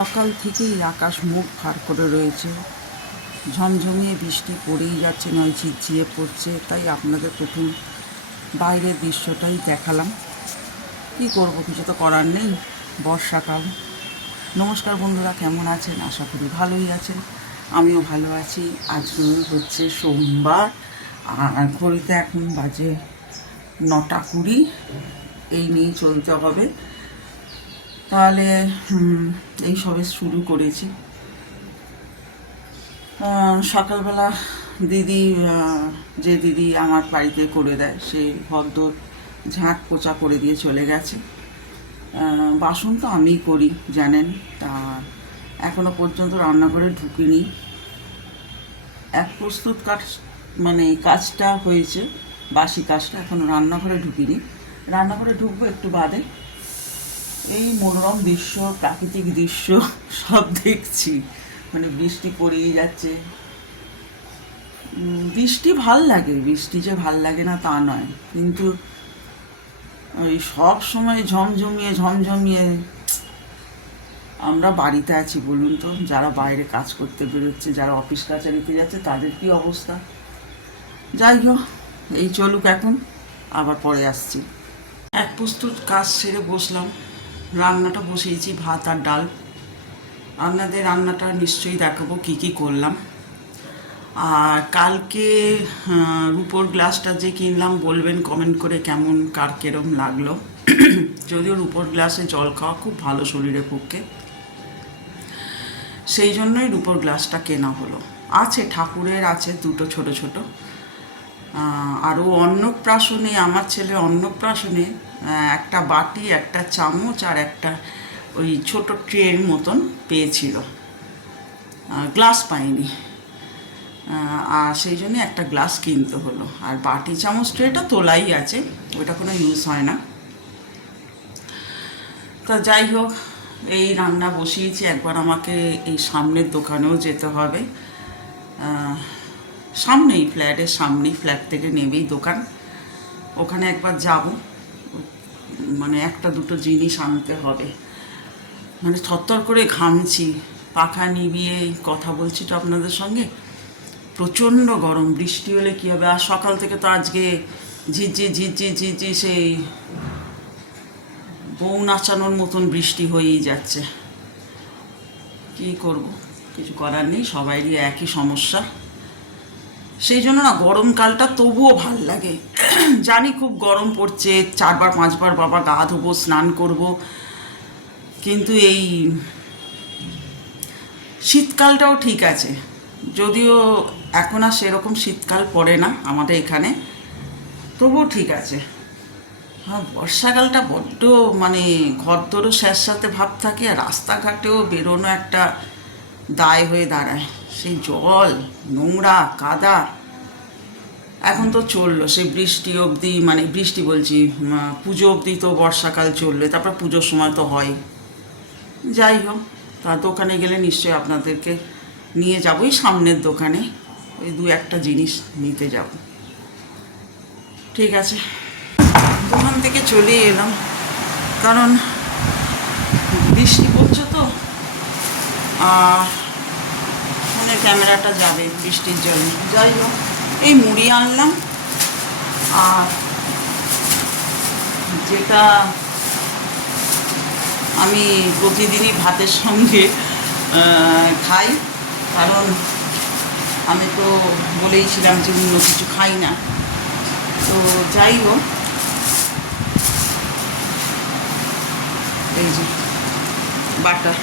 সকাল থেকেই আকাশ মুখ ফার করে রয়েছে। ঝমঝমিয়ে বৃষ্টি পড়েই যাচ্ছে, নয় ঝিরঝিয়ে পড়ছে। তাই আপনাদের প্রথম বাইরের দৃশ্যটাই দেখালাম। কি করব, কিছু তো করার নেই বর্ষাকাল। নমস্কার বন্ধুরা, কেমন আছেন? আশা করি ভালোই আছেন। আমিও ভালো আছি। আজকে হচ্ছে সোমবার, আর ঘড়িতে এখন বাজে নটা কুড়ি। এই নিয়ে চলতে হবে। তাহলে এই সবে শুরু করেছি। সকালবেলা দিদি যে দিদি আমার বাড়িতে করে দেয়, সে ভদ্র ঝাঁট পোচা করে দিয়ে চলে গেছে। বাসন তো আমিই করি, জানেন, তা এখনও পর্যন্ত রান্নাঘরে ঢুকিনি। এক প্রস্তুত কাজ মানে কাজটা হয়েছে, বাসি কাজটা এখনও রান্নাঘরে ঢুকিনি। রান্নাঘরে ঢুকবো একটু বাদে। এই মনোরম দৃশ্য, প্রাকৃতিক দৃশ্য সব দেখছি। মানে বৃষ্টি পড়েই যাচ্ছে। বৃষ্টি ভালো লাগে, বৃষ্টি যে ভালো লাগে না তা নয়। কিন্তু ওই সব সময় ঝমঝমিয়ে ঝমঝমিয়ে আমরা বাড়িতে আছি বলুন তো। যারা বাইরে কাজ করতে বেরোচ্ছে, যারা অফিস কাছারিতে যাচ্ছে, তাদের কি অবস্থা? যাই হোক, এই চলুক এখন। আবার পরে আসছি। এক প্রস্তুত কাজ সেরে বসলাম। রান্নাটা বসিয়েছি, ভাত আর ডাল। আপনাদের রান্নাটা নিশ্চয়ই দেখাবো কি কি করলাম। আর কালকে রূপোর গ্লাসটা যে কিনলাম, বলবেন কমেন্ট করে কেমন, কার কেরম লাগল। যদিও রূপোর গ্লাসে জল খাওয়া খুব ভালো শরীরের পক্ষে। সেই জন্যই রূপোর গ্লাসটা কেনা হলো। আছে, ঠাকুরের আছে দুটো ছোট ছোট। আর ও অন্নপ্রাশনে, আমার ছেলে অন্নপ্রাশনে একটা বাটি, একটা চামচ আর একটা ওই ছোট ট্রের মতন পেয়েছিল। গ্লাস পাইনি। আর সেই জন্য একটা গ্লাস কিনতে হলো। আর বাটি, চামচ, ট্রেটা তোলাই আছে ওটা কোনো ইউজ হয় না। তা যাই হোক, এই রান্না বসিয়েছি। একবার আমাকে এই সামনের দোকানেও যেতে হবে। সামনেই ফ্ল্যাটের সামনেই ফ্ল্যাট থেকে নেমেই দোকান। ওখানে একবার যাব। মানে একটা দুটো জিনিস আনতে হবে। মানে থরথর করে ঘামছি, পাখা নিবিয়ে কথা বলছি তো আপনাদের সঙ্গে। প্রচণ্ড গরম, বৃষ্টি হলে কী হবে? আর সকাল থেকে তো আজকে ঝিঝি ঝিঝি ঝিঝি সেই বউ নাচানোর মতন বৃষ্টি হয়েই যাচ্ছে। কী করব? কিছু করার নেই, সবাইরই একই সমস্যা। সেই জন্য না গরমকালটা তবুও ভালো লাগে। জানি খুব গরম পড়ছে, চারবার, পাঁচবার বাবা গা ধোবো, স্নান করব। কিন্তু এই শীতকালটাও ঠিক আছে। যদিও এখন আর সেরকম শীতকাল পড়ে না আমাদের এখানে, তবুও ঠিক আছে। হ্যাঁ বর্ষাকালটা বড্ড মানে ঘরদোরও স্যাঁতস্যাঁতে ভাব থাকে আর রাস্তাঘাটেও বেরোনো একটা দায় হয়ে দাঁড়ায়। সেই জল, নোংরা, কাদা, এখন তো চলল, সেই বৃষ্টি অবধি মানে বৃষ্টি বলছি পুজো অবধি তো বর্ষাকাল চলবে তারপর পুজোর সময় তো হয়। যাই হোক, তা দোকানে গেলে নিশ্চয়ই আপনাদেরকে নিয়ে যাবোই সামনের দোকানে, ওই দু একটা জিনিস নিতে যাব। ঠিক আছে। দোকান থেকে চলে এলাম, কারণ বৃষ্টি পড়ছে তো, আর ফোনে ক্যামেরাটা যাবে বৃষ্টির জন্য। যাই হোক, এই মুড়ি আনলাম। আর যেটা আমি প্রতিদিনই ভাতের সঙ্গে খাই, কারণ আমি তো বলেইছিলাম যে অন্য কিছু খাই না। তো যাই হোক, এই যে বাটার।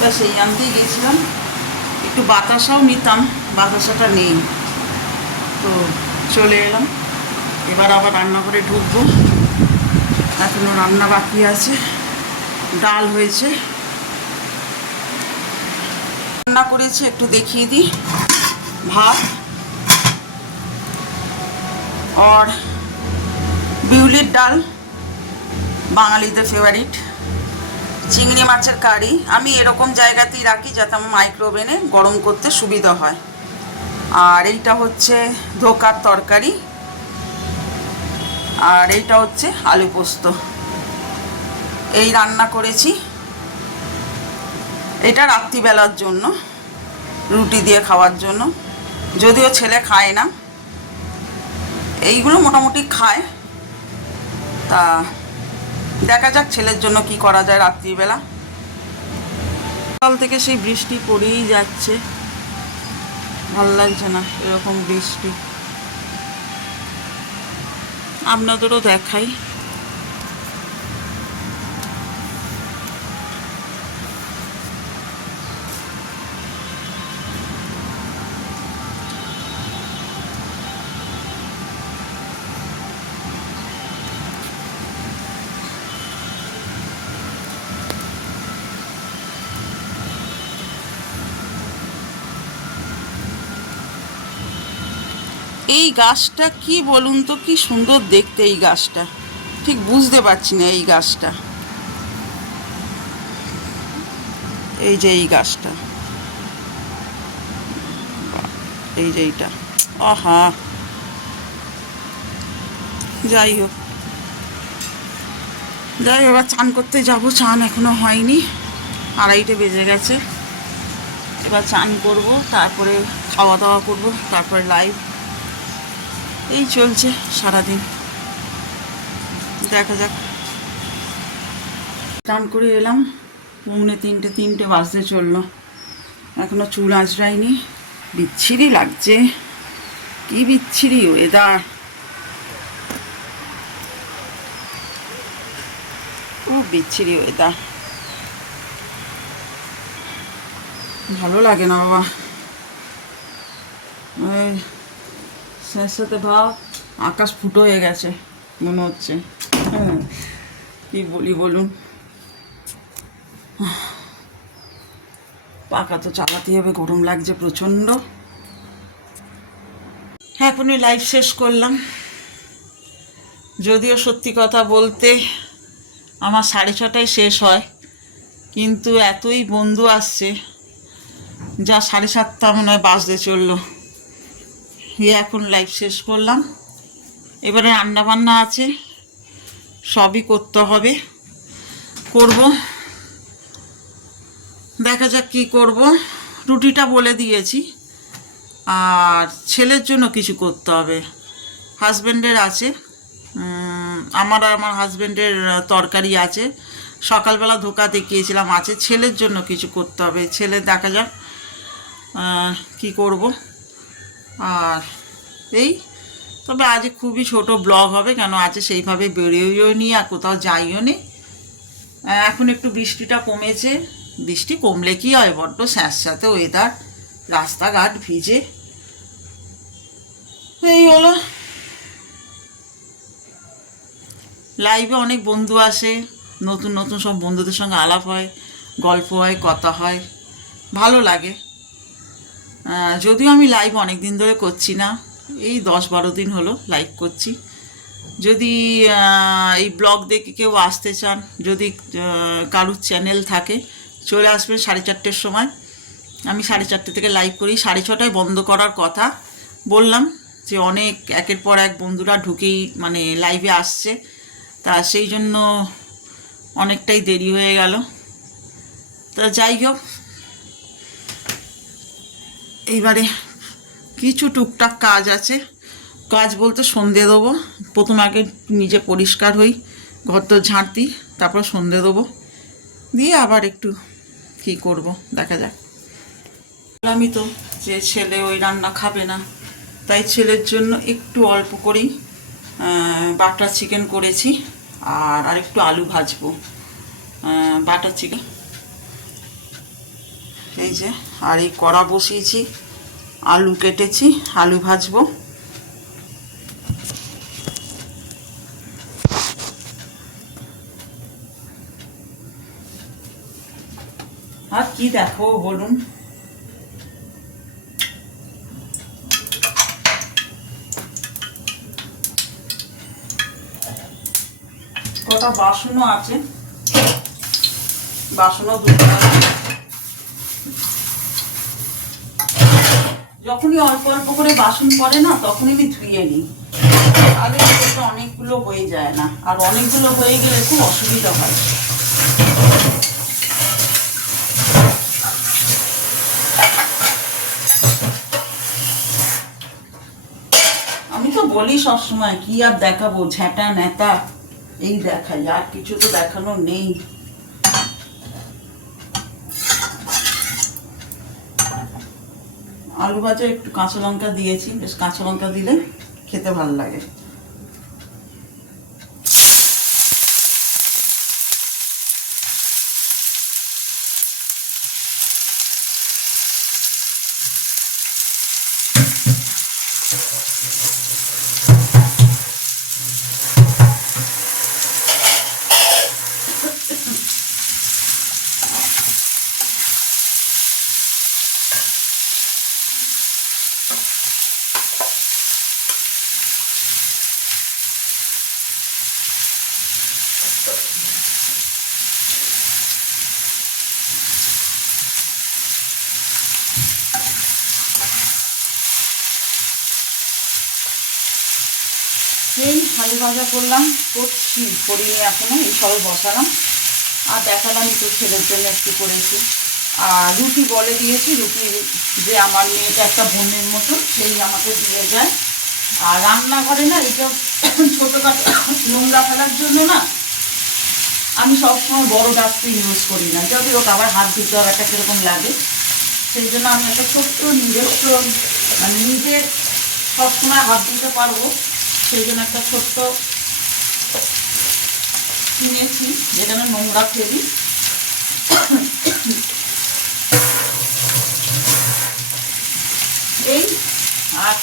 ব্যাস এই আনতেই গেছিলাম একটু বাতাসাও নিতাম, বাতাসাটা নেই। তো চলে এলাম। এবার আবার রান্নাঘরে ঢুকবো। এখনও রান্না বাকি আছে। ডাল হয়েছে। রান্না করেছি, একটু দেখিয়ে দিই। ভাত আর বিউলির ডাল, বাঙালিদের ফেভারিট চিংড়ি মাছের কারি আমি এরকম জায়গাতেই রাখি যাতে আমার মাইক্রোওভেনে গরম করতে সুবিধা হয়। আর এইটা হচ্ছে ধোকার তরকারি। আর এইটা হচ্ছে আলু পোস্ত। এই রান্না করেছি। এটা রাত্রিবেলার জন্য, রুটি দিয়ে খাওয়ার জন্য। যদিও ছেলে খায় না। এইগুলো মোটামুটি খায়। তা দেখা যাক ছেলের জন্য কি করা যায় রাত্রিবেলা। সকাল থেকে সেই বৃষ্টি পড়েই যাচ্ছে। ভালো লাগছে না এরকম বৃষ্টি। আপনাদেরও দেখাই। গাছটা কি বলুন তো? কি সুন্দর দেখতে এই গাছটা। ঠিক বুঝতে পারছি না এই গাছটা। এই যে এই গাছটা। এই যে এইটা। আহা! যাই হোক। যাই হোক চান করতে যাব। চান এখনও হয়নি। আড়াইটে বেজে গেছে। এবার চান করব, তারপরে খাওয়া দাওয়া করব, তারপরে লাইভ এই চলছে সারাদিন। দেখা যাক। স্নান করে এলাম, পৌনে তিনটে তিনটে বাজতে চলল। এখনও চুল আঁচড়ায়নি বিচ্ছিরি লাগছে। কি বিচ্ছিরি ওয়েদার খুব বিচ্ছিরি ওয়েদার ভালো লাগে না বাবা। সাথে ভাব আকাশ ফুটো হয়ে গেছে, মনে হচ্ছে। হ্যাঁ কি বলি বলুন? পাকা তো চালাতে হবে, গরম লাগছে প্রচণ্ড। হ্যাঁ এখনই লাইভ শেষ করলাম। যদিও সত্যি কথা বলতে আমার সাড়ে ছটায় শেষ হয়, কিন্তু এতই বন্ধু আসছে, যা সাড়ে সাতটা মনে হয় বাজতে চলল। এই এখন লাইভ শেষ করলাম। এবারে রান্না বান্না আছে, সবই করতে হবে। করব। দেখা যাক কি করব। রুটিটা বলে দিয়েছি। আর ছেলের জন্য কিছু করতে হবে। হাজব্যান্ডের আছে। আমার আর আমার হাজব্যান্ডের তরকারি আছে। সকালবেলা ধোকা দেখিয়েছিলাম, আছে। ছেলের জন্য কিছু করতে হবে। ছেলে দেখা যাক কি করব। আর এই, তবে আজ খুবই ছোট ব্লগ হবে, কেন আজ সেইভাবে বেরিয়েও নি আর কোথাও যাইও নি। এখন একটু বৃষ্টিটা কমেছে, বৃষ্টি কমলে কি হয়? বড্ড স্যাঁতস্যাঁতে ওয়েদার রাস্তাঘাট ভিজে। এই হলো। লাইভে অনেক বন্ধু আসে, নতুন নতুন সব বন্ধুদের সঙ্গে আলাপ হয়, গল্প হয়, কথা হয়, ভালো লাগে। যদিও আমি লাইভ অনেক দিন ধরে করছি না, এই দশ বারো দিন হলো লাইভ করছি। যদি এই ব্লগ দেখে কেউ আসতে চান, যদি কারুর চ্যানেল থাকে, চলে আসবেন সাড়ে চারটের সময়। আমি সাড়ে চারটে থেকে লাইভ করি, সাড়ে ছটায় বন্ধ করার কথা বললাম যে অনেক, একের পর এক বন্ধুরা ঢুকেই মানে লাইভে আসছে। তা সেই জন্য অনেকটাই দেরি হয়ে গেল। তা যাই হোক এইবারে কিছু টুকটাক কাজ আছে। কাজ বলতে সন্ধে দেবো। প্রথম আগে নিজে পরিষ্কার হই, ঘর তো ঝাঁট দিই তারপর সন্ধে দেবো। দিয়ে আবার একটু কী করব, দেখা যাক। আমি তো যে ছেলে ওই রান্না খাবে না, তাই ছেলের জন্য একটু অল্প করেই বাটার চিকেন করেছি, আর আরেকটু আলু ভাজবো। বাটার চিকেন এই যে, আর এই কড়া বসিয়েছি, আলু কেটেছি, আলু ভাজবো। আর কি দেখো বলুন? কটা বাসনও আছে। বাসনও ধুতে যখনই অল্প অল্প করে বাসন পড়ে না, তখনই আমি ধুয়ে নিই। তাহলে অনেকগুলো হয়ে যায় না। আর অনেকগুলো হয়ে গেলে খুব অসুবিধা হয়। আমি তো বলি সবসময়, কি আর দেখাবো ঝ্যাঁটা ন্যাতা এই দেখাই। আর কিছু তো দেখানো নেই। আলু ভাজা একটু কাঁচা লঙ্কা দিয়েছি। বেশ কাঁচা লঙ্কা দিলে খেতে ভালো লাগে। এই আলু ভাজা করলাম, করছি, করিনি এখনও, এই সবে বসালাম। আর দেখালাম একটু ছেলের জন্য একটু করেছি। আর রুটি বলে দিয়েছি, রুটি যে আমার মেয়েটা একটা বোনের মতো, সেই আমাকে দিয়ে যায়। আর রান্নাঘরে না এইটা ছোটোখাটো নোংরা ফেলার জন্য না, আমি সবসময় বড় ডাস্টবিন ইউজ করি না। যদি ওকে আবার হাত ধুতে হবে একটা কীরকম লাগে। সেই জন্য আমি একটা ছোট্ট নিজস্ব মানে নিজের সবসময় হাত দিতে পারব। সেই জন্য একটা ছোট্ট কিনেছি যেখানে নোংরা ফেলি এই আর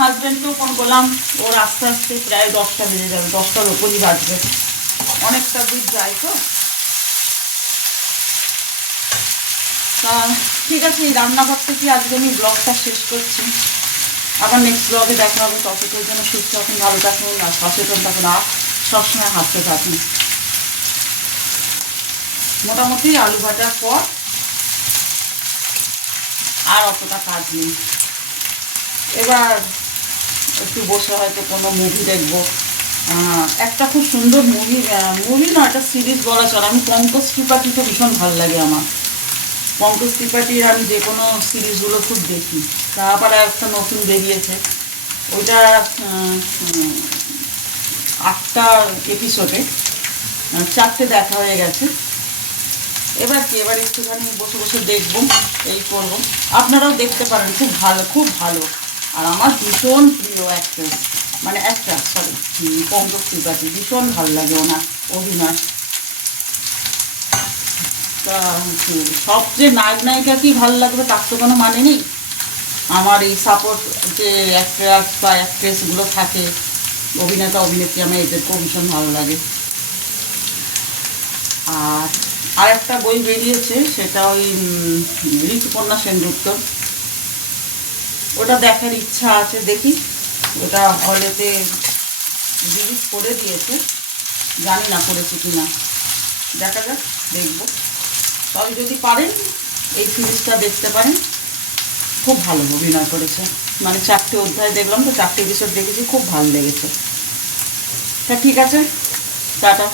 হাজব্যান্ডকেও ফোন করলাম, ওর আস্তে আস্তে প্রায় দশটা বেজে যাবে, দশটার ওপরই বাজবে। অনেকটা দূর যায় তো তা ঠিক আছে, এই রান্নাঘর থেকে আজকে আমি ব্লগটা শেষ করছি? আবার নেক্সট ব্লগে দেখা হবে ততক্ষণ জন্য সুস্থ থাকুন, ভালো থাকুন, আর সচেতন থাকুন, আর সবসময় হাসতে থাকুন মোটামুটি আলু ভাজার পর আর অতটা কাজ নেই। এবার একটু বসে হয়তো কোনো মুভি দেখব। একটা খুব সুন্দর মুভি মুভি না, একটা সিরিজ বলা চলে। আমি পঙ্কজ ত্রিপাঠী তো ভীষণ ভালো লাগে আমার। পঙ্কজ ত্রিপাঠীর আমি যে কোনো সিরিজগুলো খুব দেখি। তারপরে একটা নতুন বেরিয়েছে। ওইটা আটটা এপিসোডে চারটে দেখা হয়ে গেছে। এবার কি, এবার একটুখানি বসে বসে দেখব, এই করব। আপনারাও দেখতে পারেন, খুব ভালো খুব ভালো। আর আমার ভীষণ প্রিয় অ্যাক্ট্রেস মানে অ্যাক্টর সরি পঙ্কজ ত্রিপাঠী, ভীষণ ভালো লাগে ওনার অভিনয়। তা সব যে নায়ক নায়িকা কি ভালো লাগবে তার তো কোনো মানে নেই। আমার এই সাপোর্ট যে অ্যাক্ট্রেস বা অ্যাক্ট্রেসগুলো থাকে, অভিনেতা, অভিনেত্রী, আমার এদেরকেও ভীষণ ভালো লাগে। আর আর একটা বই বেরিয়েছে, সেটা ওই ঋতুপর্ণা সেনগুপ্ত। ওটা দেখার ইচ্ছা আছে, দেখি। ওটা হলেতে রিলিজ করে দিয়েছে। জানি না করেছে কি না দেখা যাক, দেখব। তবে যদি পারেন, এই সিরিজটা দেখতে পারেন। খুব ভালো অভিনয় করেছে। মানে চারটে অধ্যায় দেখলাম, তো চারটে এপিসোড দেখেছি, খুব ভালো লেগেছে। তা ঠিক আছে, টাটা।